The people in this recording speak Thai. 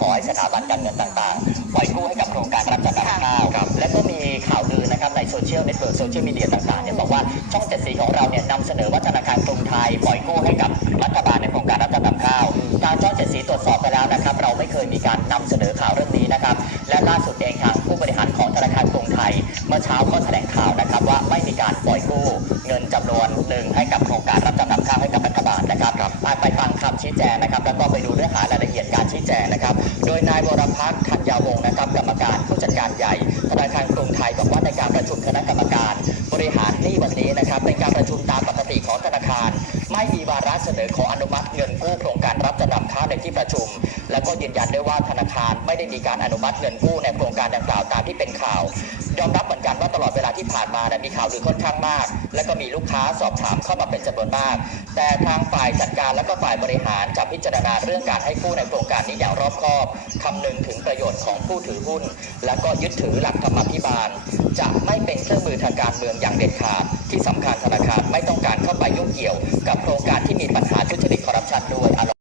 ขอให้สถาบันการเงินต่างๆ ปล่อยกู้ให้กับโครงการรับจำนำข้าว และก็มีข่าวลือนะครับในโซเชียลเน็ตเวิร์กโซเชียลมีเดียต่างๆเนี่ยบอกว่าช่องเจ็ดสีของเราเนี่ยนำเสนอว่าธนาคารกรุงไทย ปล่อยกู้ให้กับรัฐบาลในโครงการรับจำนำข้าวทางช่องเจ็ดสีตรวจสอบไปแล้วนะครับ เราไม่เคยมีการนำเสนอข่าวเรื่องนี้นะครับ และล่าสุดเองทางผู้บริหารของธนาคารกรุงไทย เมื่อเช้าก็แถลงข่าวนะครับว่าไม่มีการปล่อยกู้เงินจำนวนหนึ่งให้กับโครงการรับจำนำข้าวให้กับรัฐบาลนะครับไปไปฟังคำชี้แจงนะครับ แล้วก็ไปดูเนื้อหารายละเอียดการชี้แจงนะครับ โดยนายวรพักษ์ขันยาวงนะครับกรรมการผู้จัดการใหญ่ธนาคารกรุงไทยบอกว่าในการประชุมคณะกรรมการ บริหารหนี้วันนี้นะครับเป็นการประชุมตามปกติของธนาคาร ไม่มีวาระเสนอขออนุมัติเงินกู้โครงการรับจำนำข้าวในที่ประชุม แล้วก็ยืนยันได้ว่าธนาคารไม่ได้มีการอนุมัติเงินกู้ในโครงการดังกล่าวตามที่เป็นข่าว ยอมรับเหมือนกันว่าตลอดเวลาที่ผ่านมาเนี่ยมีข่าวลือค่อนข้างมาก และก็มีลูกค้าสอบถามเข้ามาเป็นจำนวนมาก แต่ทางฝ่ายจัดการและก็ฝ่ายบริหารจะพิจารณาเรื่องการให้กู้ในโครงการนี้อย่างรอบคอบคำนึงถึงประโยชน์ของผู้ถือหุ้น และก็ยึดถือหลักธรรมาภิบาล จะไม่เป็นเครื่องมือทางการเมืองอย่างเด็ดขาด ที่สำคัญธนาคารไม่ต้องการเข้าไปยุ่งเกี่ยวกับโครง